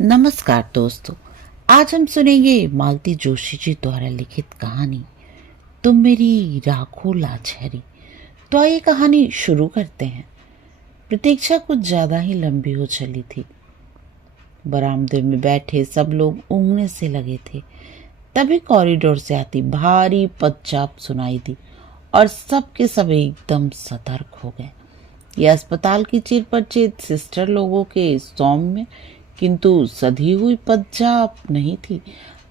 नमस्कार दोस्तों। आज हम सुनेंगे मालती जोशी जी द्वारा लिखित कहानी तुम मेरी राखो लाचारी। तो आइए कहानी शुरू करते हैं। प्रतीक्षा कुछ ज्यादा ही लंबी हो चली थी। बरामदे में बैठे सब लोग ऊँघने से लगे थे। तभी कॉरिडोर से आती भारी पदचाप सुनाई दी और सब के सब एकदम सतर्क हो गए। यह अस्पताल की चिर परिचित सिस्टर लोगों के सौम्य किंतु सधी हुई पदचाप नहीं थी,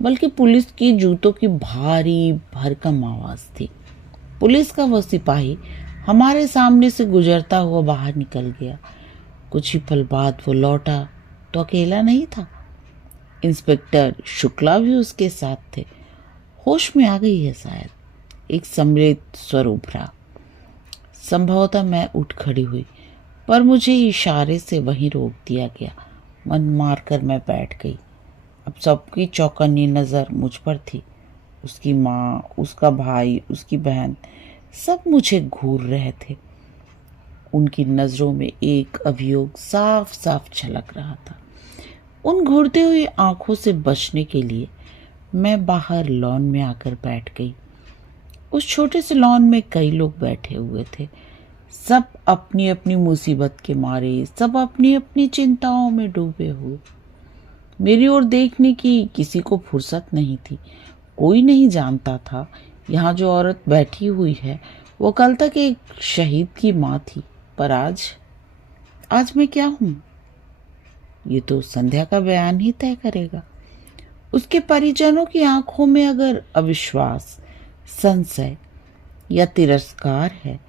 बल्कि पुलिस की जूतों की भारी भरकम आवाज थी। पुलिस का वो सिपाही हमारे सामने से गुजरता हुआ बाहर निकल गया। कुछ ही पल बाद वो लौटा तो अकेला नहीं था, इंस्पेक्टर शुक्ला भी उसके साथ थे। होश में आ गई है शायद, एक सम्मिलित स्वर उभरा। संभवतः मैं उठ खड़ी हुई, पर मुझे इशारे से वहीं रोक दिया गया। मन मारकर मैं बैठ गई। अब सबकी चौकन्नी नज़र मुझ पर थी। उसकी माँ, उसका भाई, उसकी बहन, सब मुझे घूर रहे थे। उनकी नज़रों में एक अभियोग साफ साफ झलक रहा था। उन घूरते हुए आंखों से बचने के लिए मैं बाहर लॉन में आकर बैठ गई। उस छोटे से लॉन में कई लोग बैठे हुए थे। सब अपनी अपनी मुसीबत के मारे, सब अपनी अपनी चिंताओं में डूबे हुए। मेरी ओर देखने की किसी को फुर्सत नहीं थी। कोई नहीं जानता था यहाँ जो औरत बैठी हुई है वो कल तक एक शहीद की माँ थी। पर आज मैं क्या हूँ, ये तो संध्या का बयान ही तय करेगा। उसके परिजनों की आंखों में अगर अविश्वास, संशय या तिरस्कार है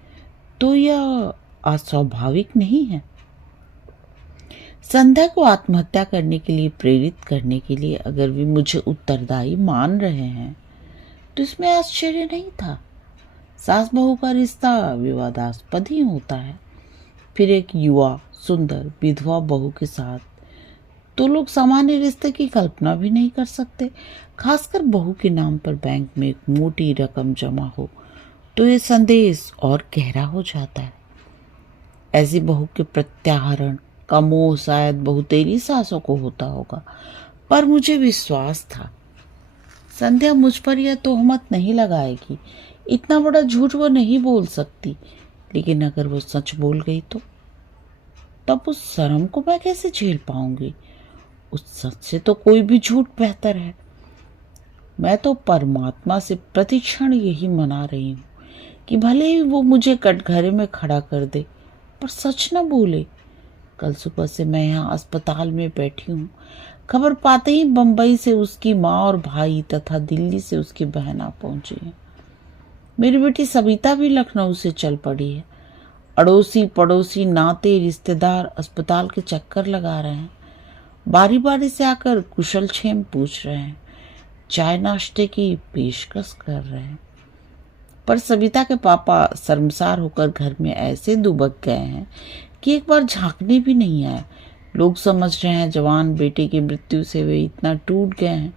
तो यह अस्वाभाविक नहीं है। संध्या को आत्महत्या करने के लिए प्रेरित करने के लिए अगर वे मुझे उत्तरदायी मान रहे हैं तो इसमें आश्चर्य नहीं था। सास बहू का रिश्ता विवादास्पद ही होता है। फिर एक युवा सुंदर विधवा बहू के साथ तो लोग सामान्य रिश्ते की कल्पना भी नहीं कर सकते। खासकर बहू के नाम पर बैंक में एक मोटी रकम जमा हो तो ये संदेश और गहरा हो जाता है। ऐसी बहू के प्रत्याहरण का मोह शायद बहुतेरी सासों को होता होगा, पर मुझे विश्वास था संध्या मुझ पर यह तोहमत नहीं लगाएगी। इतना बड़ा झूठ वो नहीं बोल सकती। लेकिन अगर वो सच बोल गई तो तब उस शर्म को मैं कैसे झेल पाऊंगी। उस सच से तो कोई भी झूठ बेहतर है। मैं तो परमात्मा से प्रतिक्षण यही मना रही हूँ कि भले ही वो मुझे कटघरे में खड़ा कर दे, पर सच न बोले। कल सुबह से मैं यहाँ अस्पताल में बैठी हूँ। खबर पाते ही बंबई से उसकी माँ और भाई तथा दिल्ली से उसकी बहन आ पहुंची है। मेरी बेटी सविता भी लखनऊ से चल पड़ी है। अड़ोसी पड़ोसी नाते रिश्तेदार अस्पताल के चक्कर लगा रहे हैं। बारी बारी से आकर कुशल क्षेम पूछ रहे हैं, चाय नाश्ते की पेशकश कर रहे हैं। पर सविता के पापा शर्मसार होकर घर में ऐसे दुबक गए हैं कि एक बार झांकने भी नहीं आए। लोग समझ रहे हैं जवान बेटे की मृत्यु से वे इतना टूट गए हैं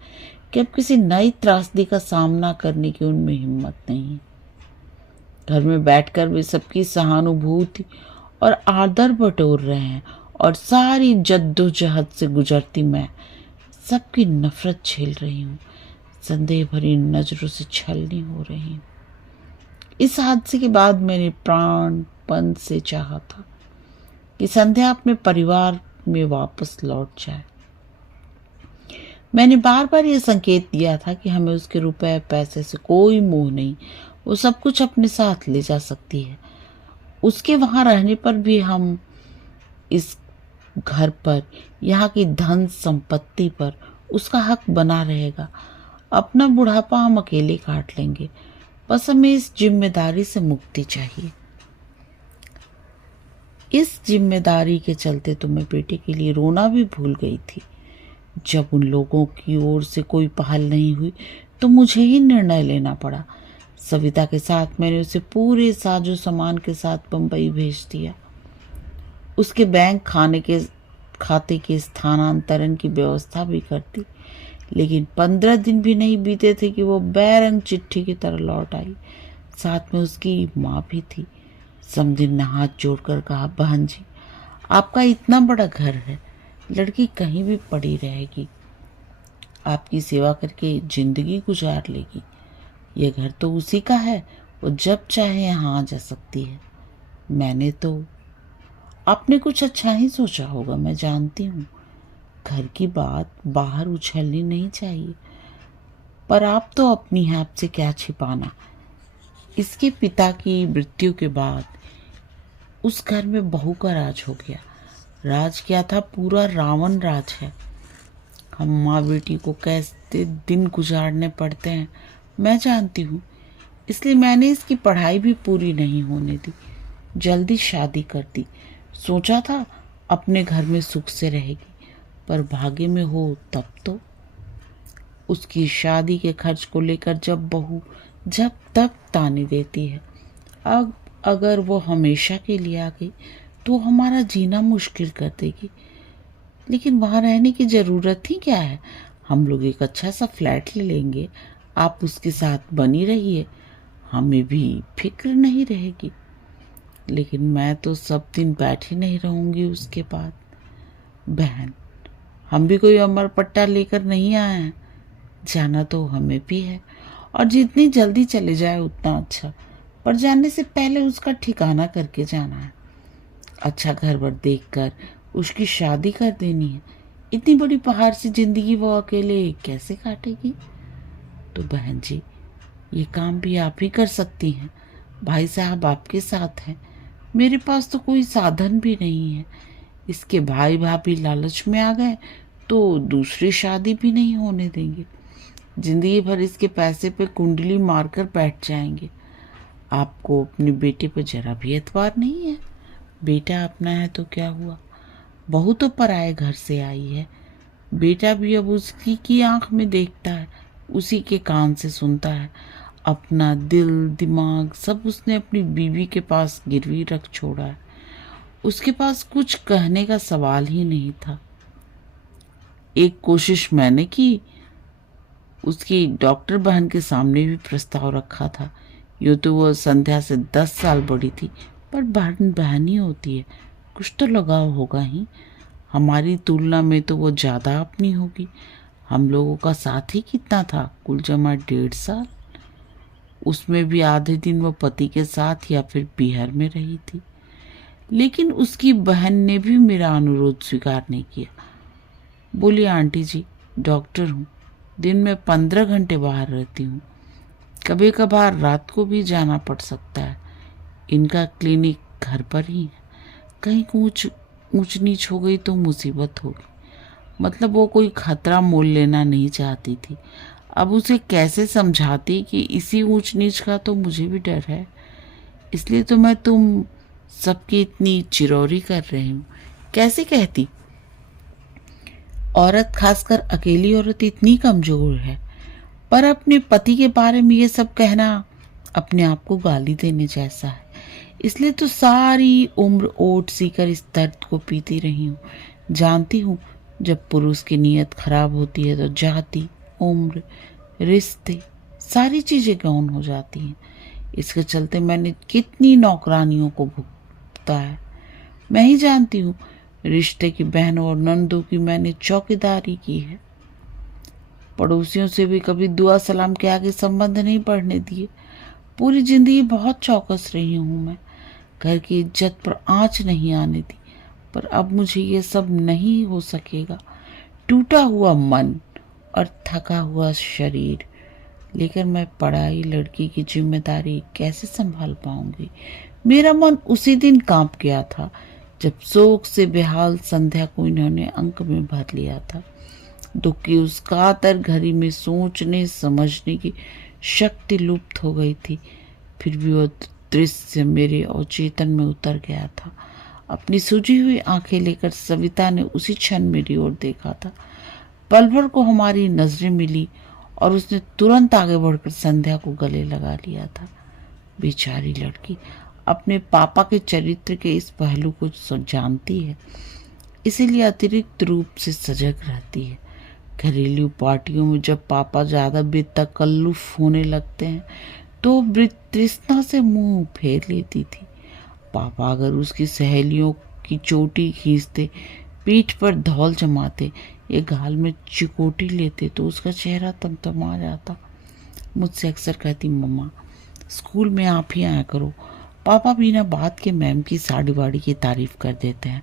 कि अब किसी नई त्रासदी का सामना करने की उनमें हिम्मत नहीं है। घर में बैठकर वे सबकी सहानुभूति और आदर बटोर रहे हैं और सारी जद्दोजहद से गुजरती मैं सबकी नफरत झेल रही हूँ। संदेह भरी नजरों से छलनी हो रही हूँ। इस हादसे के बाद मैंने प्राणपण से चाहा था कि संध्या अपने परिवार में वापस लौट जाए। मैंने बार बार यह संकेत दिया था कि हमें उसके रुपए पैसे से कोई मोह नहीं, वो सब कुछ अपने साथ ले जा सकती है। उसके वहां रहने पर भी हम इस घर पर, यहाँ की धन संपत्ति पर उसका हक बना रहेगा। अपना बुढ़ापा हम अकेले काट लेंगे। बस हमें इस जिम्मेदारी से मुक्ति चाहिए। इस जिम्मेदारी के चलते तो मैं बेटे के लिए रोना भी भूल गई थी। जब उन लोगों की ओर से कोई पहल नहीं हुई तो मुझे ही निर्णय लेना पड़ा। सविता के साथ मैंने उसे पूरे साजो सामान के साथ बंबई भेज दिया। उसके बैंक खाते के स्थानांतरण की व्यवस्था भी कर दी। लेकिन 15 दिन भी नहीं बीते थे कि वो बैरंग चिट्ठी की तरह लौट आई। साथ में उसकी माँ भी थी। समधी ने हाथ जोड़कर कहा, बहन जी, आपका इतना बड़ा घर है, लड़की कहीं भी पड़ी रहेगी, आपकी सेवा करके जिंदगी गुजार लेगी। यह घर तो उसी का है, वो जब चाहे यहाँ आ जा सकती है। मैंने तो आपने कुछ अच्छा ही सोचा होगा, मैं जानती हूँ। घर की बात बाहर उछलनी नहीं चाहिए, पर आप तो अपनी हैं, आपसे क्या छिपाना। इसके पिता की मृत्यु के बाद उस घर में बहू का राज हो गया। राज क्या था, पूरा रावण राज है। हम माँ बेटी को कैसे दिन गुजारने पड़ते हैं मैं जानती हूँ। इसलिए मैंने इसकी पढ़ाई भी पूरी नहीं होने दी, जल्दी शादी कर दी। सोचा था अपने घर में सुख से रहेगी, पर भाग्य में हो तब तो। उसकी शादी के खर्च को लेकर जब बहू जब तब ताने देती है। अब अगर वो हमेशा के लिए आ गई तो हमारा जीना मुश्किल कर देगी। लेकिन वहाँ रहने की ज़रूरत ही क्या है, हम लोग एक अच्छा सा फ्लैट ले लेंगे, आप उसके साथ बनी रहिए, हमें भी फिक्र नहीं रहेगी। लेकिन मैं तो सब दिन बैठी नहीं रहूँगी उसके बाद। बहन, हम भी कोई अमर पट्टा लेकर नहीं आए हैं, जाना तो हमें भी है, और जितनी जल्दी चले जाए उतना अच्छा, पर जाने से पहले उसका ठिकाना करके जाना है। अच्छा घर वर देखकर उसकी शादी कर देनी है। इतनी बड़ी पहाड़ से जिंदगी वो अकेले कैसे काटेगी। तो बहन जी, ये काम भी आप ही कर सकती हैं। भाई साहब आपके साथ हैं, मेरे पास तो कोई साधन भी नहीं है। इसके भाई भाभी लालच में आ गए तो दूसरी शादी भी नहीं होने देंगे। जिंदगी भर इसके पैसे पे कुंडली मारकर बैठ जाएंगे। आपको अपने बेटे पर जरा भी एतबार नहीं है। बेटा अपना है तो क्या हुआ, बहू तो पराए घर से आई है। बेटा भी अब उसकी की आंख में देखता है, उसी के कान से सुनता है। अपना दिल दिमाग सब उसने अपनी बीवी के पास गिरवी रख छोड़ा है। उसके पास कुछ कहने का सवाल ही नहीं था। एक कोशिश मैंने की, उसकी डॉक्टर बहन के सामने भी प्रस्ताव रखा था। यूँ तो वो संध्या से 10 साल बड़ी थी, पर बहन बहन ही होती है, कुछ तो लगाव होगा ही। हमारी तुलना में तो वो ज़्यादा अपनी होगी। हम लोगों का साथ ही कितना था, कुल जमा 1.5 साल। उसमें भी आधे दिन वो पति के साथ या फिर बिहार में रही थी। लेकिन उसकी बहन ने भी मेरा अनुरोध स्वीकार नहीं किया। बोली, आंटी जी, डॉक्टर हूँ, दिन में 15 घंटे बाहर रहती हूँ, कभी कभार रात को भी जाना पड़ सकता है। इनका क्लिनिक घर पर ही है, कहीं ऊंच नीच हो गई तो मुसीबत होगी। मतलब वो कोई खतरा मोल लेना नहीं चाहती थी। अब उसे कैसे समझाती कि इसी ऊंच नीच का तो मुझे भी डर है। इसलिए तो मैं तुम सबकी इतनी चिरौरी कर रही हूँ। कैसे कहती, औरत खासकर अकेली औरत इतनी कमजोर है। पर अपने पति के बारे में ये सब कहना अपने आप को गाली देने जैसा है। इसलिए तो सारी उम्र ओट सीकर इस दर्द को पीती रही हूँ। जानती हूँ जब पुरुष की नीयत खराब होती है तो जाति, उम्र, रिश्ते, सारी चीज़ें गौन हो जाती हैं। इसके चलते मैंने कितनी नौकरानियों को भुगता है। मैं ही जानती हूँ, रिश्ते की बहनों और नंदों की मैंने चौकीदारी की है। पड़ोसियों से भी कभी दुआ सलाम के आगे संबंध नहीं बढ़ने दिए। पूरी जिंदगी बहुत चौकस रही हूँ मैं, घर की इज्जत पर आंच नहीं आने दी। पर अब मुझे ये सब नहीं हो सकेगा। टूटा हुआ मन और थका हुआ शरीर लेकर मैं पढ़ाई, लड़की की जिम्मेदारी कैसे संभाल पाऊंगी। मेरा मन उसी दिन कांप गया था जब शोक से बेहाल संध्या को इन्होंने अंक में भर लिया था। दुख की उस कातर घड़ी में सोचने समझने की शक्ति लुप्त हो गई थी। फिर भी वो दृश्य मेरे अवचेतन में उतर गया था। अपनी सूजी हुई आंखें लेकर सविता ने उसी क्षण मेरी ओर देखा था। पल भर को हमारी नजरें मिली और उसने तुरंत आगे बढ़कर संध्या को गले लगा लिया था। बेचारी लड़की अपने पापा के चरित्र के इस पहलू को जानती है, इसीलिए अतिरिक्त रूप से सजग रहती है। घरेलू पार्टियों में जब पापा ज्यादा बेतकल्लुफ होने लगते हैं तो तृष्णा से मुंह फेर लेती थी। पापा अगर उसकी सहेलियों की चोटी खींचते पीठ पर धौल जमाते या गाल में चिकोटी लेते तो उसका चेहरा तमतमा जाता। मुझसे अक्सर कहती, मम्मा स्कूल में आप ही आया करो, पापा बिना बात के मैम की साड़ी वाड़ी की तारीफ कर देते हैं,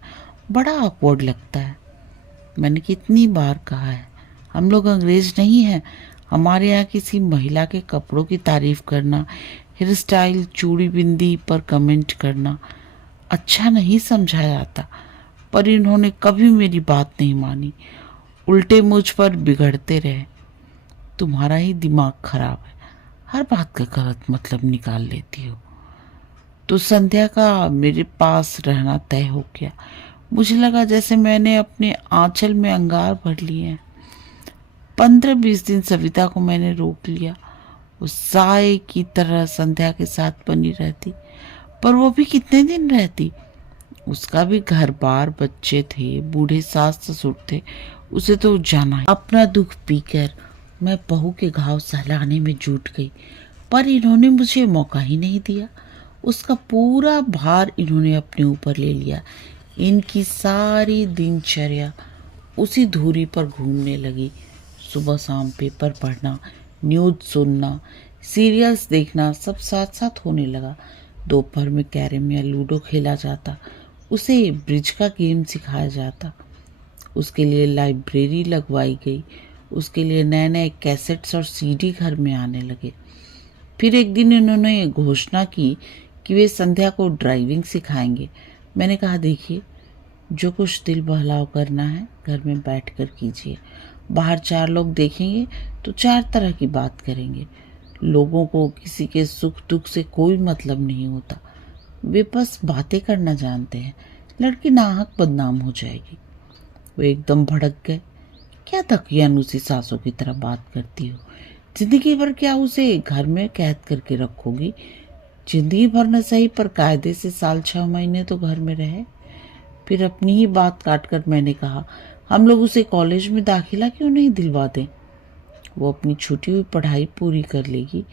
बड़ा ऑकवर्ड लगता है। मैंने कितनी बार कहा है, हम लोग अंग्रेज नहीं हैं, हमारे यहाँ किसी महिला के कपड़ों की तारीफ करना, हेयर स्टाइल, चूड़ी बिंदी पर कमेंट करना अच्छा नहीं समझा जाता। पर इन्होंने कभी मेरी बात नहीं मानी, उल्टे मुझ पर बिगड़ते रहे। तुम्हारा ही दिमाग खराब है, हर बात का गलत मतलब निकाल लेती हो। तो संध्या का मेरे पास रहना तय हो गया। मुझे लगा जैसे मैंने अपने आंचल में अंगार भर लिए हैं। 15-20 दिन सविता को मैंने रोक लिया। वो साए की तरह संध्या के साथ बनी रहती, पर वो भी कितने दिन रहती। उसका भी घर बार, बच्चे थे, बूढ़े सास ससुर थे, उसे तो जाना है। अपना दुख पीकर मैं बहू के घाव सहलाने में जुट गई, पर इन्होंने मुझे मौका ही नहीं दिया। उसका पूरा भार इन्होंने अपने ऊपर ले लिया। इनकी सारी दिनचर्या उसी धुरी पर घूमने लगी। सुबह शाम पेपर पढ़ना, न्यूज़ सुनना, सीरियल्स देखना सब साथ साथ होने लगा। दोपहर में कैरम या लूडो खेला जाता, उसे ब्रिज का गेम सिखाया जाता। उसके लिए लाइब्रेरी लगवाई गई, उसके लिए नए नए कैसेट्स और सीडी घर में आने लगे। फिर एक दिन इन्होंने घोषणा की कि वे संध्या को ड्राइविंग सिखाएंगे। मैंने कहा, देखिए जो कुछ दिल बहलाव करना है घर में बैठकर कीजिए, बाहर 4 लोग देखेंगे तो 4 तरह की बात करेंगे। लोगों को किसी के सुख दुख से कोई मतलब नहीं होता, वे बस बातें करना जानते हैं। लड़की नाहक बदनाम हो जाएगी। वो एकदम भड़क गए। क्या दकियानूसी सासों की तरह बात करती हो, जिंदगी भर क्या उसे घर में कैद करके रखोगी? जिंदगी भर न सही पर कायदे से साल 6 महीने तो घर में रहे। फिर अपनी ही बात काटकर मैंने कहा, हम लोग उसे कॉलेज में दाखिला क्यों नहीं दिलवा दें? वो अपनी छूटी हुई पढ़ाई पूरी कर लेगी।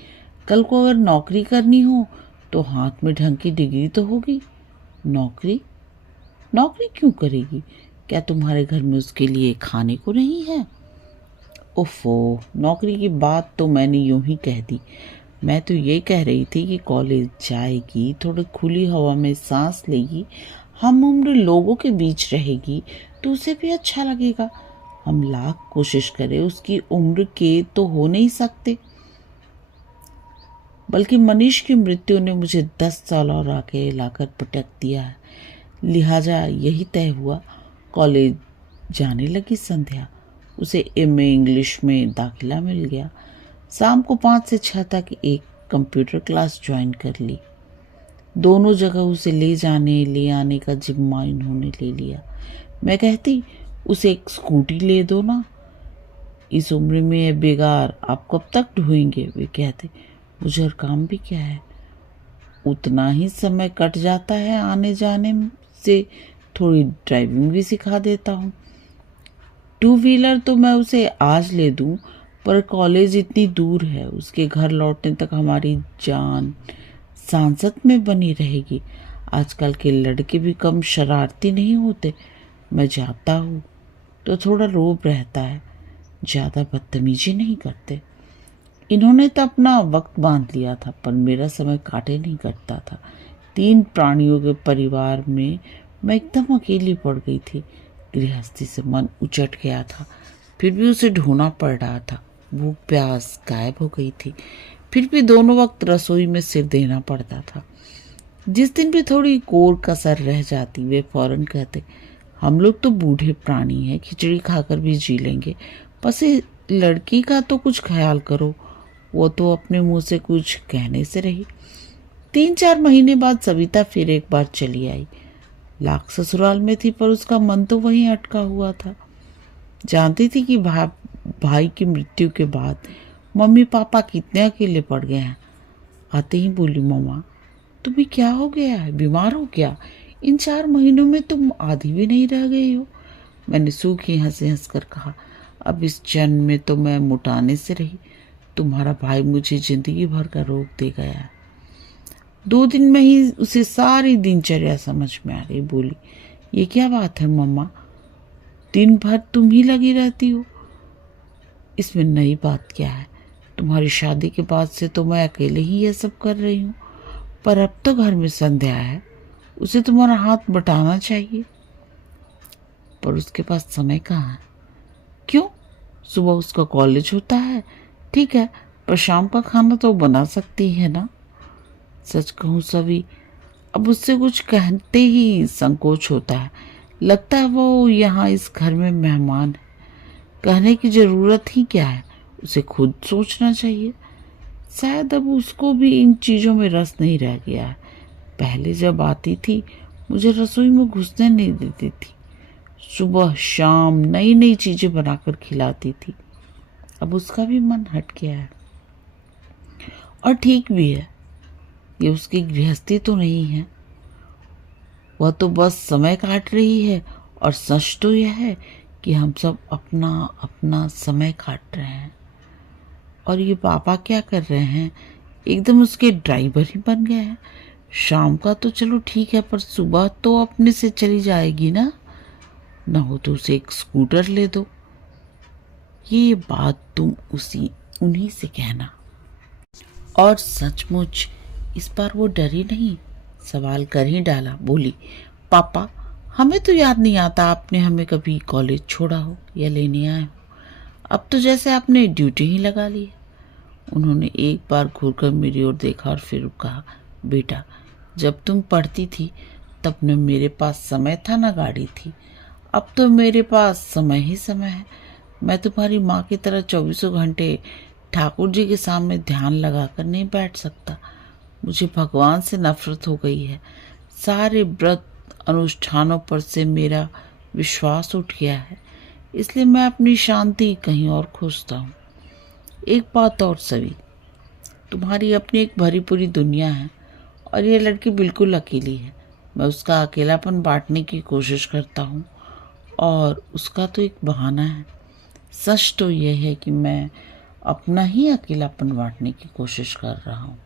कल को अगर नौकरी करनी हो तो हाथ में ढंग की डिग्री तो होगी। नौकरी नौकरी क्यों करेगी? क्या तुम्हारे घर में उसके लिए खाने को नहीं है? ओफो, नौकरी की बात तो मैंने यूं ही कह दी। मैं तो ये कह रही थी कि कॉलेज जाएगी, थोड़ी खुली हवा में सांस लेगी, हम उम्र लोगों के बीच रहेगी तो उसे भी अच्छा लगेगा। हम लाख कोशिश करें उसकी उम्र के तो हो नहीं सकते। बल्कि मनीष की मृत्यु ने मुझे 10 साल और आगे लाकर पटक दिया है। लिहाजा यही तय हुआ, कॉलेज जाने लगी संध्या। उसे एमए इंग्लिश में दाखिला मिल गया। शाम को 5 से 6 तक एक कंप्यूटर क्लास ज्वाइन कर ली। दोनों जगह उसे ले जाने ले आने का जिम्मा इन्होंने ले लिया। मैं कहती, उसे एक स्कूटी ले दो ना, इस उम्र में है बेगार, आप कब तक ढोएंगे? वे कहते, मुझे और काम भी क्या है, उतना ही समय कट जाता है आने जाने से, थोड़ी ड्राइविंग भी सिखा देता हूँ। 2 व्हीलर तो मैं उसे आज ले दूँ, पर कॉलेज इतनी दूर है, उसके घर लौटने तक हमारी जान सांसत में बनी रहेगी। आजकल के लड़के भी कम शरारती नहीं होते। मैं जाता हूँ तो थोड़ा रोब रहता है, ज़्यादा बदतमीजी नहीं करते। इन्होंने तो अपना वक्त बांध लिया था, पर मेरा समय काटे नहीं कटता था। 3 प्राणियों के परिवार में मैं एकदम अकेली पड़ गई थी। गृहस्थी से मन उचट गया था, फिर भी उसे ढूंढना पड़ रहा था। भूख प्यास गायब हो गई थी, फिर भी दोनों वक्त रसोई में सिर देना पड़ता था। जिस दिन भी थोड़ी कोर कसर रह जाती, वे फौरन कहते, हम लोग तो बूढ़े प्राणी हैं, खिचड़ी खाकर भी जी लेंगे, बस लड़की का तो कुछ ख्याल करो। वो तो अपने मुंह से कुछ कहने से रही। 3-4 महीने बाद सविता फिर एक बार चली आई। लाख ससुराल में थी, पर उसका मन तो वहीं अटका हुआ था। जानती थी कि भाई की मृत्यु के बाद मम्मी पापा कितने अकेले पड़ गए हैं। आते ही बोली, मम्मा तुम्हें क्या हो गया है, बीमार हो क्या? इन 4 महीनों में तुम आधी भी नहीं रह गई हो। मैंने सूखी हंसी हंसकर कहा, अब इस जन्म में तो मैं मुटाने से रही, तुम्हारा भाई मुझे जिंदगी भर का रोग दे गया है। 2 दिन में ही उसे सारी दिनचर्या समझ में आ गई। बोली, ये क्या बात है मम्मा, दिन भर तुम ही लगी रहती हो। इसमें नई बात क्या है? तुम्हारी शादी के बाद से तो मैं अकेले ही ये सब कर रही हूँ, पर अब तो घर में संध्या है, उसे तुम्हारा हाथ बटाना चाहिए। पर उसके पास समय कहाँ है? क्यों? सुबह उसका कॉलेज होता है, ठीक है, पर शाम का खाना तो बना सकती है ना। सच कहूँ सभी, अब उससे कुछ कहते ही संकोच होता है। लगता है वो यहाँ इस घर में मेहमान है। कहने की जरूरत ही क्या है, उसे खुद सोचना चाहिए। शायद अब उसको भी इन चीज़ों में रस नहीं रह गया है। पहले जब आती थी मुझे रसोई में घुसने नहीं देती थी, सुबह शाम नई नई चीज़ें बनाकर खिलाती थी। अब उसका भी मन हट गया है, और ठीक भी है। ये उसकी गृहस्थी तो नहीं है, वह तो बस समय काट रही है। और सच तो यह है कि हम सब अपना अपना समय काट रहे हैं। और ये पापा क्या कर रहे हैं? एकदम उसके ड्राइवर ही बन गए हैं। शाम का तो चलो ठीक है, पर सुबह तो अपने से चली जाएगी ना। ना हो तो उसे एक स्कूटर ले दो। ये बात तुम उन्हीं से कहना। और सचमुच इस बार वो डरी नहीं, सवाल कर ही डाला। बोली, पापा, हमें तो याद नहीं आता आपने हमें कभी कॉलेज छोड़ा हो या लेने आए हो। अब तो जैसे आपने ड्यूटी ही लगा ली है। उन्होंने एक बार घूरकर मेरी ओर देखा और फिर कहा, बेटा, जब तुम पढ़ती थी तब न मेरे पास समय था न गाड़ी थी। अब तो मेरे पास समय ही समय है। मैं तुम्हारी माँ की तरह 24 घंटे ठाकुर जी के सामने ध्यान लगाकर नहीं बैठ सकता। मुझे भगवान से नफरत हो गई है। सारे व्रत अनुष्ठानों पर से मेरा विश्वास उठ गया है, इसलिए मैं अपनी शांति कहीं और खोजता हूँ। एक बात और सभी, तुम्हारी अपनी एक भरी पूरी दुनिया है और ये लड़की बिल्कुल अकेली है। मैं उसका अकेलापन बांटने की कोशिश करता हूँ और उसका तो एक बहाना है। सच तो यह है कि मैं अपना ही अकेलापन बांटने की कोशिश कर रहा हूँ।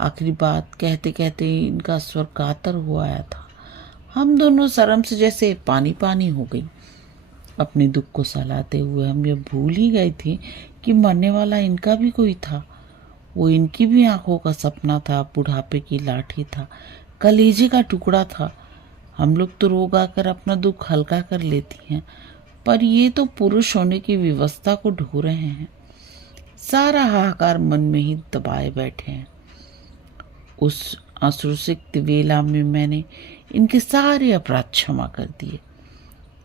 आखिरी बात कहते कहते इनका स्वर कातर हुआ आया था। हम दोनों शर्म से जैसे पानी पानी हो गई। अपने दुख को सहलाते हुए हम ये भूल ही गए थे कि मरने वाला इनका भी कोई था। वो इनकी भी आंखों का सपना था, बुढ़ापे की लाठी था, कलेजे का टुकड़ा था। हम लोग तो रोग आकर अपना दुख हल्का कर लेती हैं, पर ये तो पुरुष होने की व्यवस्था को ढो रहे हैं। सारा हाहाकार मन में ही दबाए बैठे हैं। उस आश्रुसिक्त वेला में मैंने इनके सारे अपराध क्षमा कर दिए।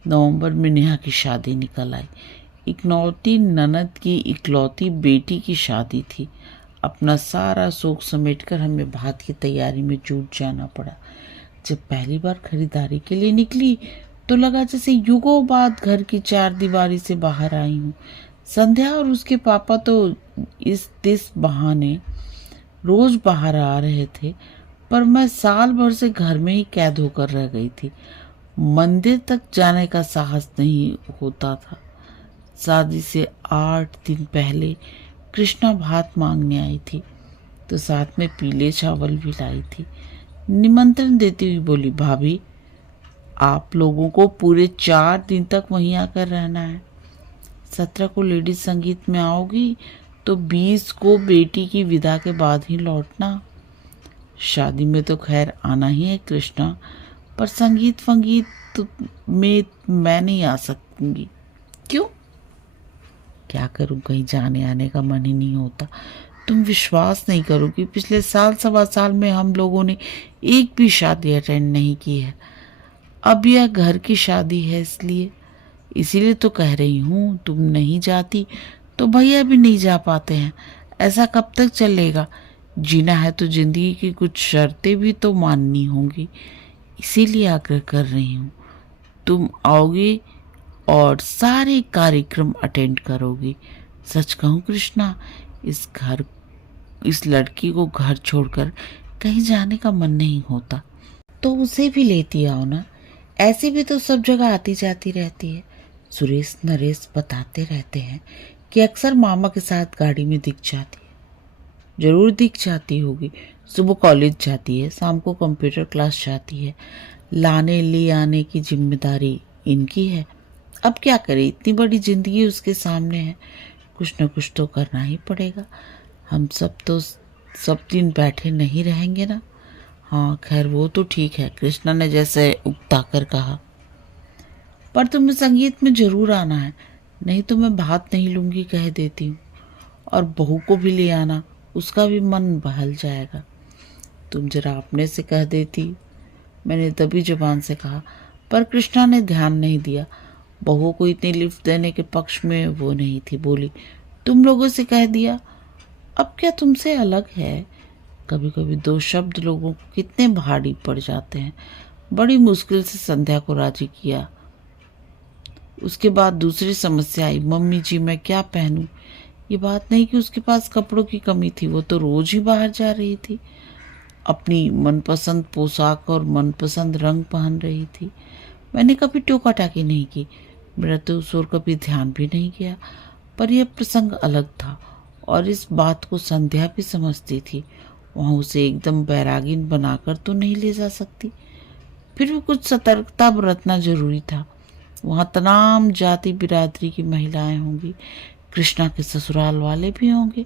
नवंबर में नेहा की शादी निकल आई। इकलौती ननद की इकलौती बेटी की शादी थी। अपना सारा शौक समेटकर हमें बात की तैयारी में जुट जाना पड़ा। जब पहली बार खरीदारी के लिए निकली तो लगा जैसे युगों बाद घर की चार दीवारी से बाहर आई हूँ। संध्या और उसके पापा तो इस बहाने रोज बाहर आ रहे थे, पर मैं साल भर से घर में ही कैद होकर रह गई थी। मंदिर तक जाने का साहस नहीं होता था। शादी से 8 दिन पहले कृष्णा भात मांगने आई थी तो साथ में पीले चावल भी लाई थी। निमंत्रण देती हुई बोली, भाभी, आप लोगों को पूरे 4 दिन तक वहीं आकर रहना है। 17 को लेडीज संगीत में आओगी तो 20 को बेटी की विदा के बाद ही लौटना। शादी में तो खैर आना ही है कृष्णा, पर संगीत में मैं नहीं आ सकूंगी। क्यों? क्या करूं, कहीं जाने आने का मन ही नहीं होता। तुम विश्वास नहीं करोगी, पिछले साल 1.25 साल में हम लोगों ने एक भी शादी अटेंड नहीं की है। अब यह घर की शादी है, इसीलिए तो कह रही हूँ। तुम नहीं जाती तो भैया भी नहीं जा पाते हैं। ऐसा कब तक चलेगा? जीना है तो जिंदगी की कुछ शर्तें भी तो माननी होंगी। इसीलिए आग्रह कर रही हूँ। तुम आओगी और सारे कार्यक्रम अटेंड करोगी। सच कहूँ कृष्णा, इस लड़की को घर छोड़कर कहीं जाने का मन नहीं होता। तो उसे भी लेती आओ ना, ऐसे भी तो सब जगह आती जाती रहती है। सुरेश नरेश बताते रहते हैं कि अक्सर मामा के साथ गाड़ी में दिख जाती है। जरूर दिख जाती होगी। सुबह कॉलेज जाती है, शाम को कंप्यूटर क्लास जाती है। लाने ले आने की जिम्मेदारी इनकी है। अब क्या करे, इतनी बड़ी जिंदगी उसके सामने है, कुछ न कुछ तो करना ही पड़ेगा। हम सब तो सब दिन बैठे नहीं रहेंगे ना। हाँ खैर वो तो ठीक है, कृष्णा ने जैसे उकता कर कहा, पर तुम्हें संगीत में जरूर आना है, नहीं तो मैं भात नहीं लूंगी कह देती हूँ। और बहू को भी ले आना, उसका भी मन बहल जाएगा। तुम जरा अपने से कह देती, मैंने दबी जुबान से कहा, पर कृष्णा ने ध्यान नहीं दिया। बहू को इतनी लिफ्ट देने के पक्ष में वो नहीं थी। बोली, तुम लोगों से कह दिया, अब क्या तुमसे अलग है। कभी कभी दो शब्द लोगों को कितने भारी पड़ जाते हैं। बड़ी मुश्किल से संध्या को राजी किया। उसके बाद दूसरी समस्या आई, मम्मी जी मैं क्या पहनूं। ये बात नहीं कि उसके पास कपड़ों की कमी थी, वो तो रोज ही बाहर जा रही थी, अपनी मनपसंद पोशाक और मनपसंद रंग पहन रही थी। मैंने कभी टोका टाकी नहीं की, मेरा तो उस ओर कभी ध्यान भी नहीं गया। पर यह प्रसंग अलग था और इस बात को संध्या भी समझती थी। वहां उसे एकदम बैरागीन बनाकर तो नहीं ले जा सकती, फिर भी कुछ सतर्कता बरतना जरूरी था। वहां तमाम जाति बिरादरी की महिलाएं होंगी, कृष्णा के ससुराल वाले भी होंगे।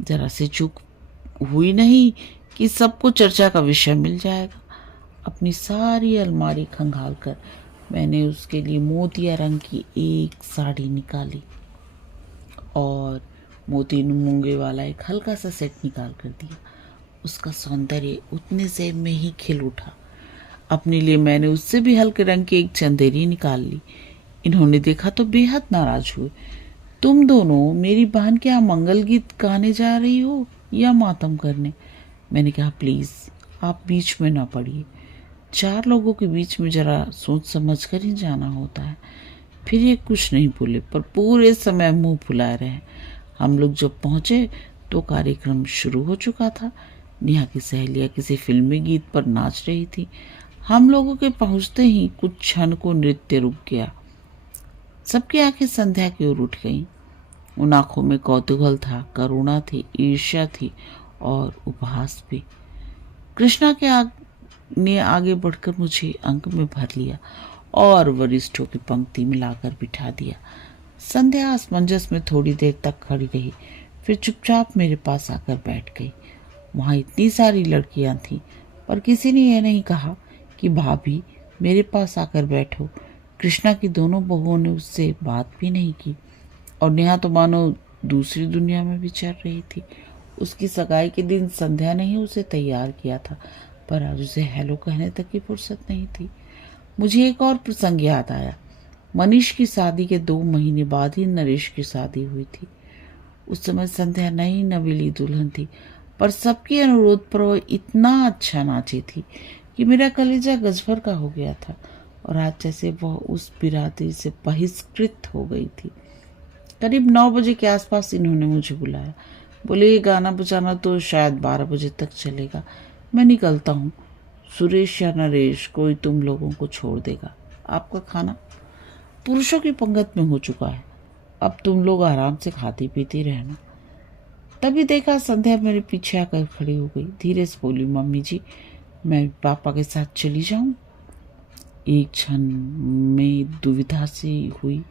जरा सी चूक हुई नहीं कि सबको चर्चा का विषय मिल जाएगा। अपनी सारी अलमारी खंगाल कर मैंने उसके लिए मोतिया रंग की एक साड़ी निकाली और मोती मूंगे वाला एक हल्का सा सेट निकाल कर दिया। उसका सौंदर्य उतने से में ही खिल उठा। अपने लिए मैंने उससे भी हल्के रंग की एक चंदेरी निकाल ली। इन्होंने देखा तो बेहद नाराज हुए। तुम दोनों मेरी बहन के यहाँ मंगल गीत गाने जा रही हो या मातम करने। मैंने कहा, प्लीज आप बीच में ना पड़िए, 4 लोगों के बीच में जरा सोच समझ कर ही जाना होता है। फिर ये कुछ नहीं बोले, पर पूरे समय मुंह फुलाए रहे। हम लोग जब पहुंचे तो कार्यक्रम शुरू हो चुका था। नेहा की सहेलियां किसी फिल्मी गीत पर नाच रही थी। हम लोगों के पहुंचते ही कुछ क्षण को नृत्य रुक गया। सबकी आंखें संध्या की ओर उठ गईं। उन आंखों में कौतूहल था, करुणा थी, ईर्ष्या थी और उपहास भी। कृष्णा ने आगे बढ़कर मुझे अंक में भर लिया और वरिष्ठों की पंक्ति में लाकर बिठा दिया। संध्या असमंजस में थोड़ी देर तक खड़ी रही, फिर चुपचाप मेरे पास आकर बैठ गई। वहां इतनी सारी लड़कियां थीं, पर किसी ने यह नहीं कहा कि भाभी मेरे पास आकर बैठो। कृष्णा की दोनों बहुओं ने उससे बात भी नहीं की और नेहा तो मानो दूसरी दुनिया में विचर रही थी। उसकी सगाई के दिन संध्या ने ही उसे तैयार किया था, पर आज उसे हेलो कहने तक की फुर्सत नहीं थी। मुझे एक और प्रसंग याद आया। मनीष की शादी के 2 महीने बाद ही नरेश की शादी हुई थी। उस समय संध्या नई नवेली दुल्हन थी, पर सबके अनुरोध पर वो इतना अच्छा नाची थी कि मेरा कलेजा गजभर का हो गया था और आज जैसे वह उस बिरादरी से बहिष्कृत हो गई थी। करीब 9 बजे के आसपास इन्होंने मुझे बुलाया। बोले, ये गाना बजाना तो शायद 12 बजे तक चलेगा, मैं निकलता हूँ। सुरेश या नरेश कोई तुम लोगों को छोड़ देगा। आपका खाना पुरुषों की पंगत में हो चुका है, अब तुम लोग आराम से खाती पीती रहना। तभी देखा संध्या मेरे पीछे आकर खड़ी हो गई। धीरे से बोली, मम्मी जी मैं पापा के साथ चली जाऊं। एक क्षण में दुविधा सी हुई,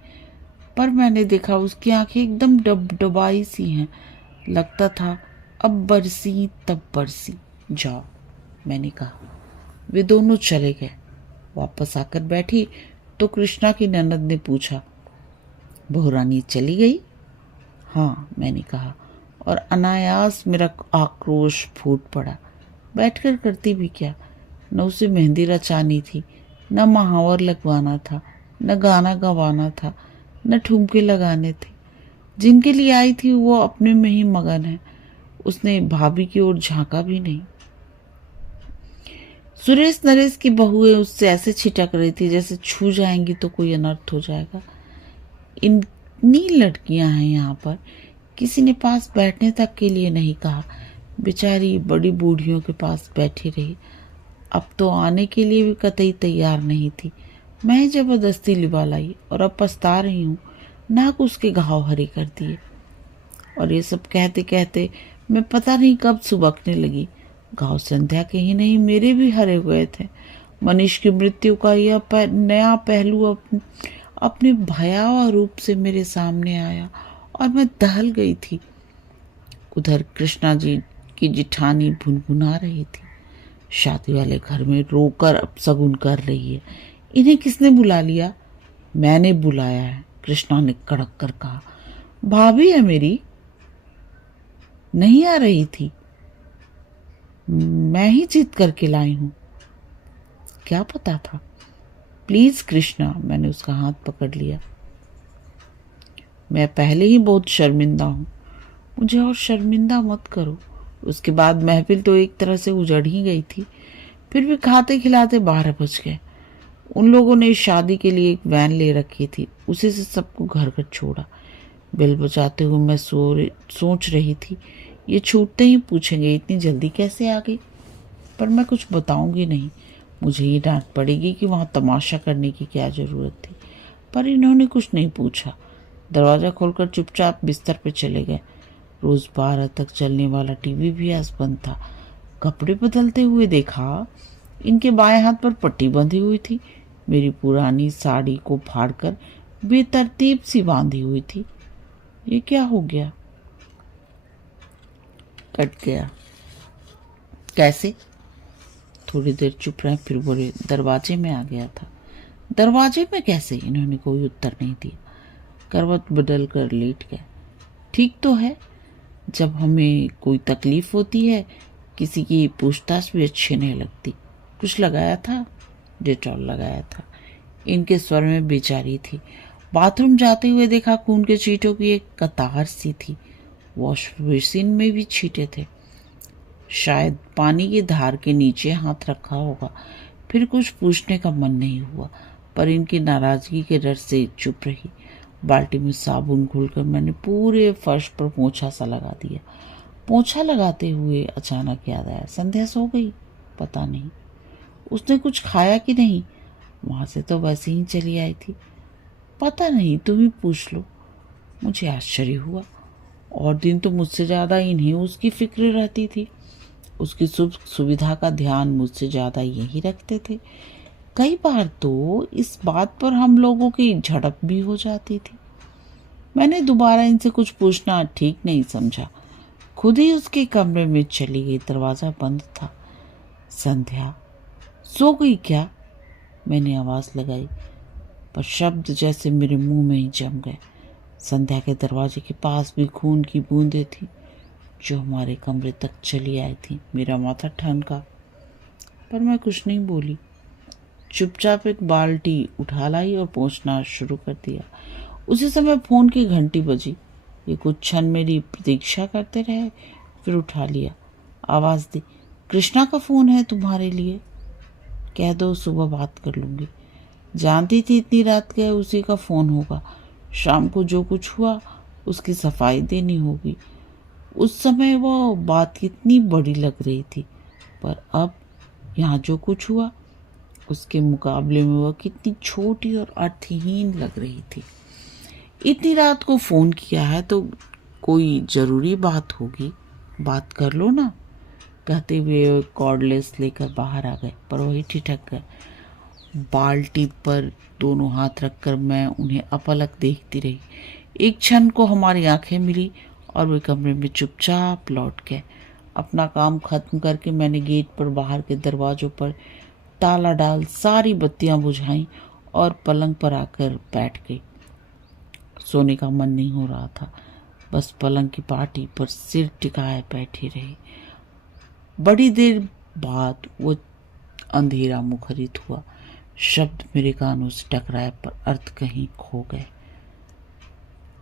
पर मैंने देखा उसकी आंखें एकदम डबडबाई सी हैं। लगता था अब बरसी तब बरसी। जाओ, मैंने कहा। वे दोनों चले गए। वापस आकर बैठी तो कृष्णा की ननद ने पूछा, बहुरानी चली गई? हाँ, मैंने कहा और अनायास मेरा आक्रोश फूट पड़ा। बैठकर करती भी क्या, न उसे मेहंदी रचानी थी, न महावर लगवाना था, न गाना गवाना था, न ठुमके लगाने थे। जिनके लिए आई थी वो अपने में ही मगन है। उसने भाभी की ओर झांका भी नहीं। सुरेश नरेश की बहुएं उससे ऐसे छिटक रही थी जैसे छू जाएंगी तो कोई अनर्थ हो जाएगा। इतनी लड़कियां हैं यहाँ पर, किसी ने पास बैठने तक के लिए नहीं कहा। बेचारी बड़ी बूढ़ियों के पास बैठी रही। अब तो आने के लिए भी कतई तैयार नहीं थी। मैं ही जबरदस्ती लिवा लाई और अब पछता रही हूँ। नाक उसके घाव हरे कर दिए। और ये सब कहते कहते मैं पता नहीं कब सुबकने लगी। घाव संध्या के ही नहीं, मेरे भी हरे हुए थे। मनीष की मृत्यु का यह नया पहलू अपने भयावह रूप से मेरे सामने आया और मैं दहल गई थी। उधर कृष्णा जी की जिठानी भुनभुना रही थी, शादी वाले घर में रोकर अपशगुन कर रही है। इन्हें किसने बुला लिया? मैंने बुलाया है, कृष्णा ने कड़क कर कहा। भाभी है मेरी, नहीं आ रही थी, मैं ही जीत करके लाई हूं। क्या पता था? प्लीज कृष्णा, मैंने उसका हाथ पकड़ लिया। मैं पहले ही बहुत शर्मिंदा हूं, मुझे और शर्मिंदा मत करो। उसके बाद महफिल तो एक तरह से उजड़ ही गई थी। फिर भी खाते खिलाते 12 बज गए। उन लोगों ने शादी के लिए एक वैन ले रखी थी, उसी से सबको घर घर छोड़ा। बेल बजाते हुए मैं सोच रही थी, ये छूटते ही पूछेंगे इतनी जल्दी कैसे आ गई। पर मैं कुछ बताऊंगी नहीं, मुझे ही डांट पड़ेगी कि वहां तमाशा करने की क्या जरूरत थी। पर इन्होंने कुछ नहीं पूछा। दरवाजा खोलकर चुपचाप बिस्तर पे चले गए। रोज 12 तक चलने वाला टीवी भी आज बंद था। कपड़े बदलते हुए देखा, इनके बाएं हाथ पर पट्टी बंधी हुई थी। मेरी पुरानी साड़ी को फाड़कर बेतरतीब सी बांधी हुई थी। ये क्या हो गया? कट गया कैसे? थोड़ी देर चुप रहे, फिर बोले, दरवाजे में आ गया था। दरवाजे में कैसे? इन्होंने कोई उत्तर नहीं दिया। करवट बदल कर लेट गए। ठीक तो है, जब हमें कोई तकलीफ होती है किसी की पूछताछ भी अच्छी नहीं लगती। कुछ लगाया था? डेटॉल लगाया था। इनके स्वर में बेचारी थी। बाथरूम जाते हुए देखा, खून के छींटों की एक कतार सी थी। वॉश बेसिन में भी छींटे थे। शायद पानी की धार के नीचे हाथ रखा होगा। फिर कुछ पूछने का मन नहीं हुआ, पर इनकी नाराजगी के डर से चुप रही। बाल्टी में साबुन घोलकर मैंने पूरे फर्श पर पोंछा सा लगा दिया। पोंछा लगाते हुए अचानक याद आया, संध्या सो गई? पता नहीं उसने कुछ खाया कि नहीं, वहां से तो वैसे ही चली आई थी। पता नहीं, तुम ही पूछ लो। मुझे आश्चर्य हुआ, और दिन तो मुझसे ज्यादा इन्हें उसकी फिक्र रहती थी। उसकी सुख सुविधा का ध्यान मुझसे ज्यादा यही रखते थे। कई बार तो इस बात पर हम लोगों की झड़प भी हो जाती थी। मैंने दोबारा इनसे कुछ पूछना ठीक नहीं समझा। खुद ही उसके कमरे में चली गई। दरवाजा बंद था। संध्या सो गई क्या? मैंने आवाज लगाई, पर शब्द जैसे मेरे मुंह में ही जम गए। संध्या के दरवाजे के पास भी खून की बूंदें थी जो हमारे कमरे तक चली आई थी। मेरा माथा ठनका, पर मैं कुछ नहीं बोली। चुपचाप एक बाल्टी उठा लाई और पोंछना शुरू कर दिया। उसी समय फोन की घंटी बजी। ये कुछ क्षण मेरी प्रतीक्षा करते रहे, फिर उठा लिया। आवाज दी, कृष्णा का फोन है तुम्हारे लिए। कह दो सुबह बात कर लूंगी। जानती थी इतनी रात गए उसी का फोन होगा। शाम को जो कुछ हुआ उसकी सफाई देनी होगी। उस समय वो बात कितनी बड़ी लग रही थी, पर अब यहाँ जो कुछ हुआ उसके मुकाबले में वह कितनी छोटी और अर्थहीन लग रही थी। इतनी रात को फोन किया है तो कोई जरूरी बात होगी, बात कर लो ना। कहते हुए कॉर्डलेस लेकर बाहर आ गए, पर वही ठिठक गए। बाल्टी पर दोनों हाथ रखकर मैं उन्हें अपलक देखती रही। एक क्षण को हमारी आंखें मिली और वे कमरे में चुपचाप लौट गए। अपना काम खत्म करके मैंने गेट पर बाहर के दरवाजों पर ताला डाल सारी बत्तियां बुझाईं और पलंग पर आकर बैठ गई। सोने का मन नहीं हो रहा था, बस पलंग की पाटी पर सिर टिकाए बैठी रही। बड़ी देर बाद वो अंधेरा मुखरित हुआ। शब्द मेरे कानों से टकराए, पर अर्थ कहीं खो गए।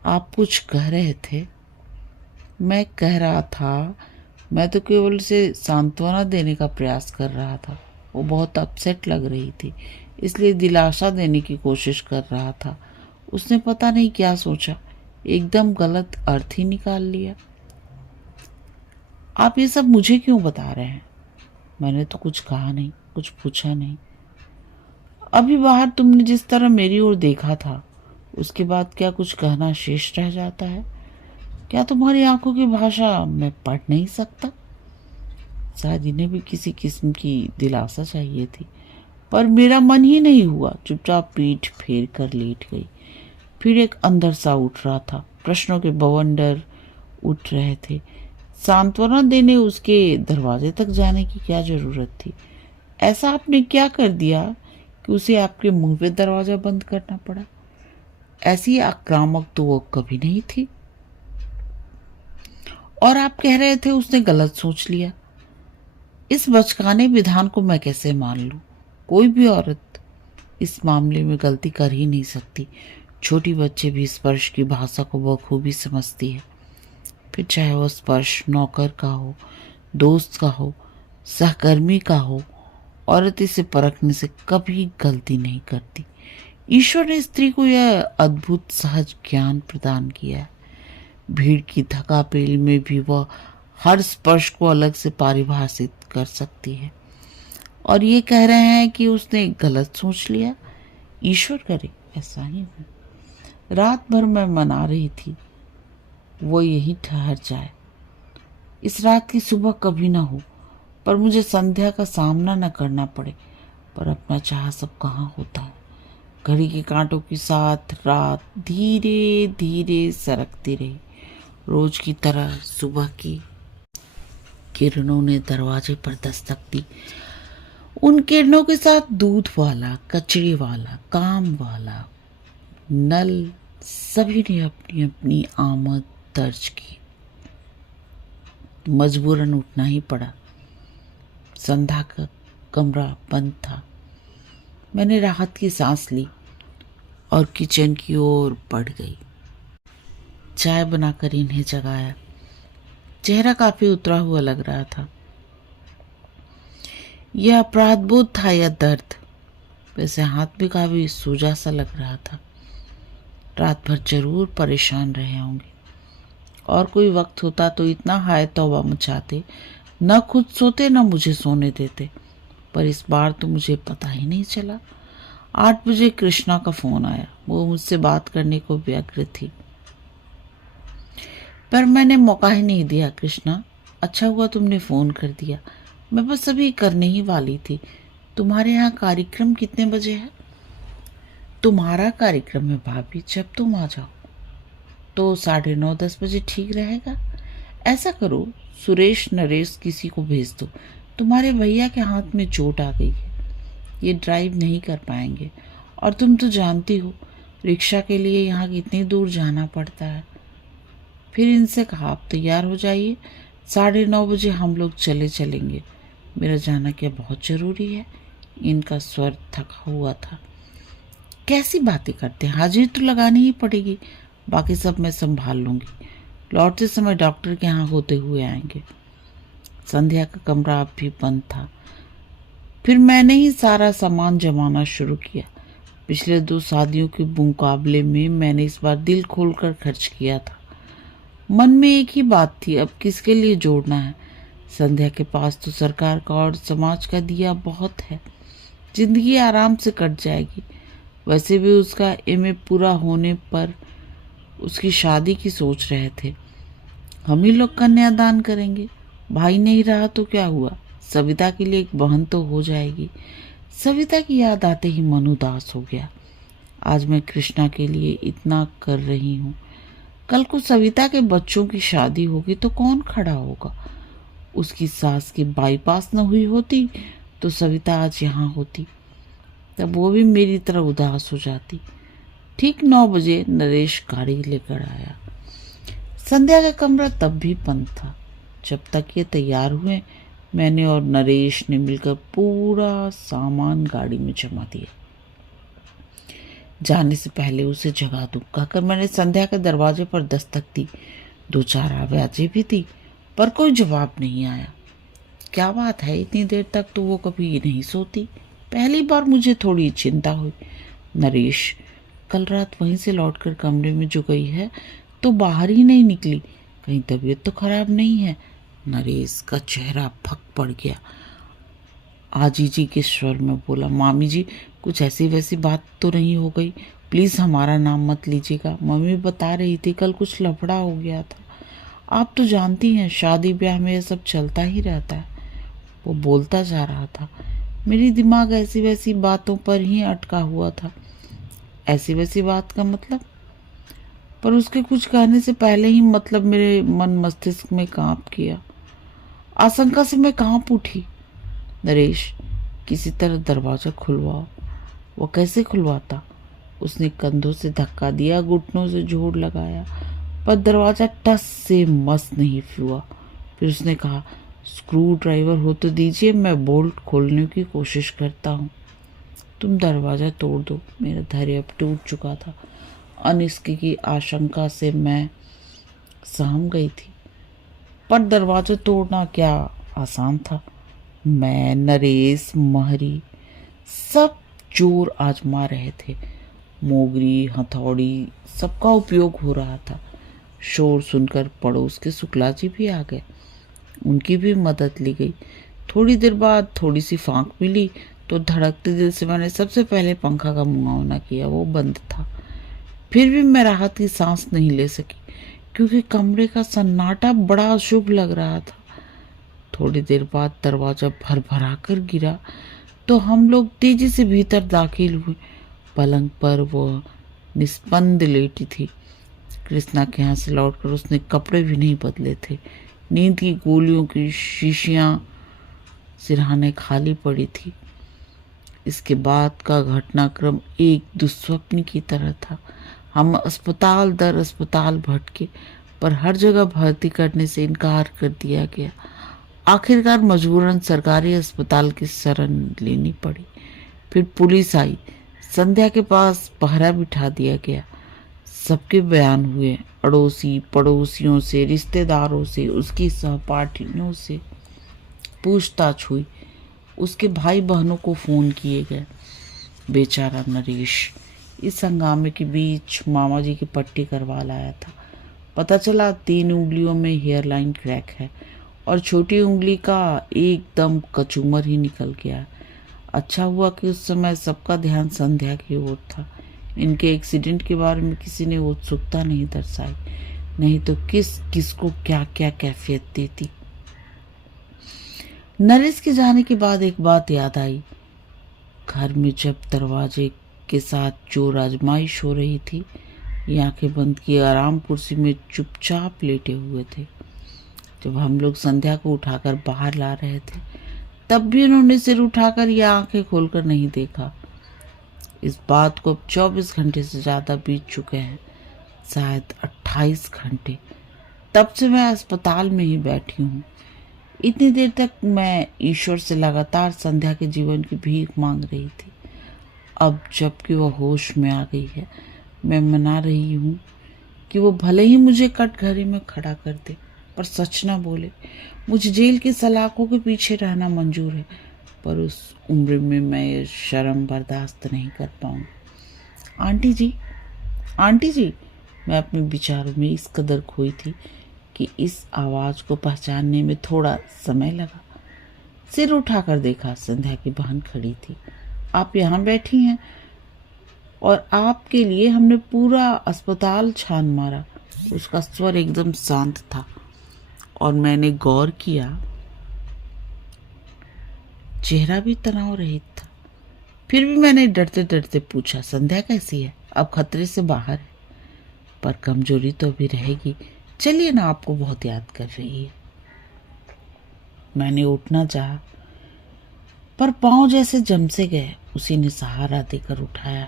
आप कुछ कह रहे थे? मैं कह रहा था, मैं तो केवल उसे सांत्वना देने का प्रयास कर रहा था। वो बहुत अपसेट लग रही थी, इसलिए दिलासा देने की कोशिश कर रहा था। उसने पता नहीं क्या सोचा, एकदम गलत अर्थ ही निकाल लिया। आप ये सब मुझे क्यों बता रहे हैं? मैंने तो कुछ कहा नहीं, कुछ पूछा नहीं। अभी बाहर तुमने जिस तरह मेरी ओर देखा था, उसके बाद क्या कुछ कहना शेष रह जाता है? क्या तुम्हारी आंखों की भाषा मैं पढ़ नहीं सकता? शायद इन्हें भी किसी किस्म की दिलासा चाहिए थी, पर मेरा मन ही नहीं हुआ। चुपचाप पीठ फेर कर लेट गई। फिर एक अंदर सा उठ रहा था, प्रश्नों के बवंडर उठ रहे थे। सांत्वना देने उसके दरवाजे तक जाने की क्या जरूरत थी? ऐसा आपने क्या कर दिया कि उसे आपके मुंह पे दरवाजा बंद करना पड़ा? ऐसी आक्रामक तो वो कभी नहीं थी। और आप कह रहे थे उसने गलत सोच लिया। इस बचकाने विधान को मैं कैसे मान लूं? कोई भी औरत इस मामले में गलती कर ही नहीं सकती। छोटी बच्चे भी स्पर्श की भाषा को बखूबी समझती है। फिर चाहे वो स्पर्श नौकर का हो, दोस्त का हो, सहकर्मी का हो, औरत इसे परखने से कभी गलती नहीं करती। ईश्वर ने स्त्री को यह अद्भुत सहज ज्ञान प्रदान किया है। भीड़ की थकापेल में भी वह हर स्पर्श को अलग से परिभाषित कर सकती है। और ये कह रहे हैं कि उसने गलत सोच लिया। ईश्वर करे ऐसा ही हो। रात भर मैं मना रही थी वो यहीं ठहर जाए, इस रात की सुबह कभी ना हो, पर मुझे संध्या का सामना न करना पड़े। पर अपना चाह सब कहाँ होता है। घड़ी के कांटों के साथ रात धीरे धीरे सरकती रही। रोज की तरह सुबह की किरणों ने दरवाजे पर दस्तक दी। उन किरणों के साथ दूध वाला, कचरे वाला, काम वाला, नल सभी ने अपनी अपनी आमद दर्ज की। मजबूरन उठना ही पड़ा। संध्या का कमरा बंद था। मैंने राहत की सांस ली और किचन की ओर बढ़ गई। चाय बनाकर इन्हें जगाया। चेहरा काफी उतरा हुआ लग रहा था। यह अपराध बोध था या दर्द? वैसे हाथ भी काफी सूजा सा लग रहा था। रात भर जरूर परेशान रहे होंगे। और कोई वक्त होता तो इतना हाय तौबा मचाते, न खुद सोते न मुझे सोने देते। पर इस बार तो मुझे पता ही नहीं चला। 8 बजे कृष्णा का फोन आया। वो मुझसे बात करने को व्यग्र थी, पर मैंने मौका ही नहीं दिया। कृष्णा, अच्छा हुआ तुमने फोन कर दिया। मैं बस अभी करने ही वाली थी। तुम्हारे यहाँ कार्यक्रम कितने बजे है? तुम्हारा कार्यक्रम है भाभी, जब तुम आ जाओ। तो 9:30-10 बजे ठीक रहेगा। ऐसा करो, सुरेश नरेश किसी को भेज दो। तुम्हारे भैया के हाथ में चोट आ गई है, ये ड्राइव नहीं कर पाएंगे। और तुम तो जानती हो रिक्शा के लिए यहाँ कितनी दूर जाना पड़ता है। फिर इनसे कहा आप तैयार हो जाइए, 9:30 बजे हम लोग चलेंगे। मेरा जाना क्या बहुत जरूरी है? इनका स्वर थका हुआ था। कैसी बातें करते हैं, हाजिरी तो लगानी ही पड़ेगी। बाकी सब मैं संभाल लूंगी। लौटते समय डॉक्टर के यहाँ होते हुए आएंगे। संध्या का कमरा अब भी बंद था। फिर मैंने ही सारा सामान जमाना शुरू किया। पिछले 2 शादियों के मुकाबले में मैंने इस बार दिल खोलकर खर्च किया था। मन में एक ही बात थी, अब किसके लिए जोड़ना है। संध्या के पास तो सरकार का और समाज का दिया बहुत है, जिंदगी आराम से कट जाएगी। वैसे भी उसका एमए पूरा होने पर उसकी शादी की सोच रहे थे। हम ही लोग कन्यादान करेंगे। भाई नहीं रहा तो क्या हुआ, सविता के लिए एक बहन तो हो जाएगी। सविता की याद आते ही मन उदास हो गया। आज मैं कृष्णा के लिए इतना कर रही हूँ, कल को सविता के बच्चों की शादी होगी तो कौन खड़ा होगा? उसकी सास की बाईपास न हुई होती तो सविता आज यहाँ होती, तब वो भी मेरी तरह उदास हो जाती। ठीक 9 बजे नरेश गाड़ी लेकर आया। संध्या का कमरा तब भी बंद था। जब तक ये तैयार हुए, मैंने और नरेश ने मिलकर पूरा सामान गाड़ी में जमा दिया। जाने से पहले उसे जगा दूं कहकर मैंने संध्या के दरवाजे पर दस्तक दी। 2-4 आवाजें भी दी, पर कोई जवाब नहीं आया। क्या बात है, इतनी देर तक तो वो कभी नहीं सोती। पहली बार मुझे थोड़ी चिंता हुई। नरेश कल रात वहीं से लौटकर कमरे में जो गई है तो बाहर ही नहीं निकली। कहीं तबीयत तो खराब नहीं है? नरेश का चेहरा फक पड़ गया। आजी जी के स्वर में बोला, मामी जी कुछ ऐसी वैसी बात तो नहीं हो गई? प्लीज हमारा नाम मत लीजिएगा। मम्मी बता रही थी कल कुछ लफड़ा हो गया था। आप तो जानती हैं शादी ब्याह में ये सब चलता ही रहता है। वो बोलता जा रहा था। मेरी दिमाग ऐसी वैसी बातों पर ही अटका हुआ था। ऐसी वैसी बात का मतलब? पर उसके कुछ कहने से पहले ही मतलब मेरे मन मस्तिष्क में कांप किया। आशंका से मैं कांप उठी। नरेश, किसी तरह दरवाजा खुलवाओ। वो कैसे खुलवाता? उसने कंधों से धक्का दिया, घुटनों से जोर लगाया, पर दरवाजा टस से मस नहीं हुआ। फिर उसने कहा, स्क्रू ड्राइवर हो तो दीजिए, मैं बोल्ट खोलने की कोशिश करता हूँ। तुम दरवाजा तोड़ दो। मेरा धैर्य अब टूट चुका था। अनिश्चित की आशंका से मैं सहम गई थी, पर दरवाजा तोड़ना क्या आसान था। मैं, नरेश, महरी सब जोर आजमा रहे थे। मोगरी, हथौड़ी सबका उपयोग हो रहा था। शोर सुनकर पड़ोस के शुक्ला जी भी आ गए। उनकी भी मदद ली गई। थोड़ी देर बाद थोड़ी सी फांक मिली तो धड़कते दिल से मैंने सबसे पहले पंखा का मुआवना किया। वो बंद था। फिर भी मैं राहत की सांस नहीं ले सकी, क्योंकि कमरे का सन्नाटा बड़ा अशुभ लग रहा था। थोड़ी देर बाद दरवाजा भरभरा कर गिरा तो हम लोग तेजी से भीतर दाखिल हुए। पलंग पर वो निस्पंद लेटी थी। कृष्णा के यहाँ से लौटकर उसने कपड़े भी नहीं बदले थे। नींद की गोलियों की शीशियां सिरहाने खाली पड़ी थी। इसके बाद का घटनाक्रम एक दुस्वप्न की तरह था। हम अस्पताल दर अस्पताल भटके, पर हर जगह भर्ती करने से इनकार कर दिया गया। आखिरकार मजबूरन सरकारी अस्पताल की शरण लेनी पड़ी। फिर पुलिस आई। संध्या के पास पहरा बिठा दिया गया। सबके बयान हुए। अड़ोसी पड़ोसियों से, रिश्तेदारों से, उसकी सहपाठियों से पूछताछ हुई। उसके भाई बहनों को फोन किए गए। बेचारा नरेश इस हंगामे के बीच मामा जी की पट्टी करवा लाया था। पता चला 3 उंगलियों में हेयरलाइन क्रैक है और छोटी उंगली का एकदम कचूमर ही निकल गया। अच्छा हुआ कि उस समय सबका ध्यान संध्या की ओर था। इनके एक्सीडेंट के बारे में किसी ने उत्सुकता नहीं दर्शाई, नहीं तो किसको क्या क्या कैफियत देती। नरेश के जाने के बाद एक बात याद आई। घर में जब दरवाजे के साथ चोर आजमाइश हो रही थी, ये आंखें बंद किए आराम कुर्सी में चुपचाप लेटे हुए थे। जब हम लोग संध्या को उठाकर बाहर ला रहे थे, तब भी उन्होंने सिर उठाकर या आंखें खोलकर नहीं देखा। इस बात को अब 24 घंटे से ज्यादा बीत चुके हैं, शायद 28 घंटे। तब से मैं अस्पताल में ही बैठी हूँ। इतनी देर तक मैं ईश्वर से लगातार संध्या के जीवन की भीख मांग रही थी। अब जबकि वह होश में आ गई है, मैं मना रही हूँ कि वो भले ही मुझे कटघरे में खड़ा कर दे, पर सच ना बोले। मुझे जेल की सलाखों के पीछे रहना मंजूर है, पर उस उम्र में मैं ये शर्म बर्दाश्त नहीं कर पाऊंगी। आंटी जी, आंटी जी, मैं अपने विचारों में इस कदर खोई थी कि इस आवाज को पहचानने में थोड़ा समय लगा। सिर उठाकर देखा, संध्या की बहन खड़ी थी। आप यहाँ बैठी हैं और आपके लिए हमने पूरा अस्पताल छान मारा। उसका स्वर एकदम शांत था और मैंने गौर किया, चेहरा भी तनाव रहित था। फिर भी मैंने डरते डरते पूछा, संध्या कैसी है? अब खतरे से बाहर है, पर कमजोरी तो अभी रहेगी। चलिए ना, आपको बहुत याद कर रही है। मैंने उठना चाहा, पर पांव जैसे जम से गए। उसी ने सहारा देकर उठाया।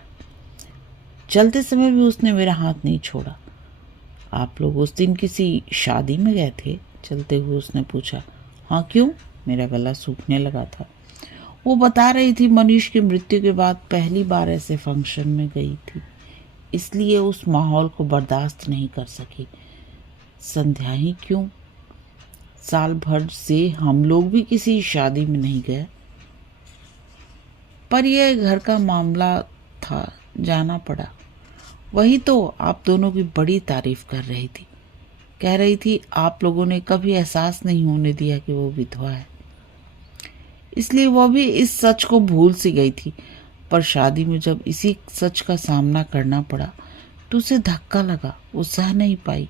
चलते समय भी उसने मेरा हाथ नहीं छोड़ा। आप लोग उस दिन किसी शादी में गए थे? चलते हुए उसने पूछा। हाँ, क्यों? मेरा गला सूखने लगा था। वो बता रही थी मनीष की मृत्यु के बाद पहली बार ऐसे फंक्शन में गई थी, इसलिए उस माहौल को बर्दाश्त नहीं कर सकी। संध्या ही क्यों, साल भर से हम लोग भी किसी शादी में नहीं गए, पर यह घर का मामला था, जाना पड़ा। वही तो आप दोनों की बड़ी तारीफ कर रही थी। कह रही थी आप लोगों ने कभी एहसास नहीं होने दिया कि वो विधवा है, इसलिए वो भी इस सच को भूल सी गई थी। पर शादी में जब इसी सच का सामना करना पड़ा तो उसे धक्का लगा, वो सह नहीं पाई।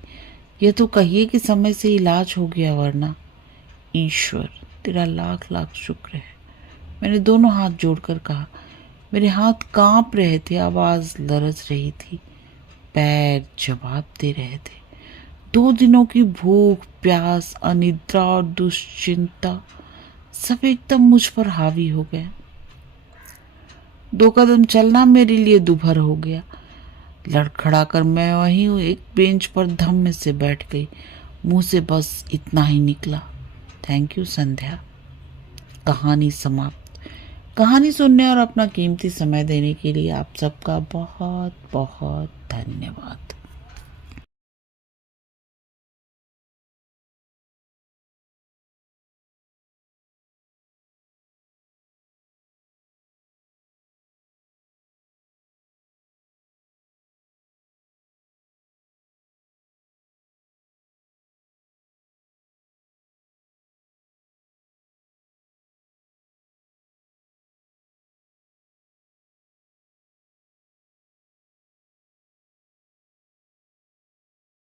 यह तो कहिए कि समय से इलाज हो गया, वरना ईश्वर तेरा लाख लाख शुक्र है, मैंने दोनों हाथ जोड़कर कहा। मेरे हाथ कांप रहे थे, आवाज लरज रही थी, पैर जवाब दे रहे थे। 2 दिनों की भूख, प्यास, अनिद्रा और दुश्चिंता सब एकदम मुझ पर हावी हो गए। 2 कदम चलना मेरे लिए दूभर हो गया। लड़खड़ाकर मैं वहीं एक बेंच पर धम्म से बैठ गई। मुंह से बस इतना ही निकला, थैंक यू संध्या। कहानी समाप्त। कहानी सुनने और अपना कीमती समय देने के लिए आप सबका बहुत बहुत धन्यवाद।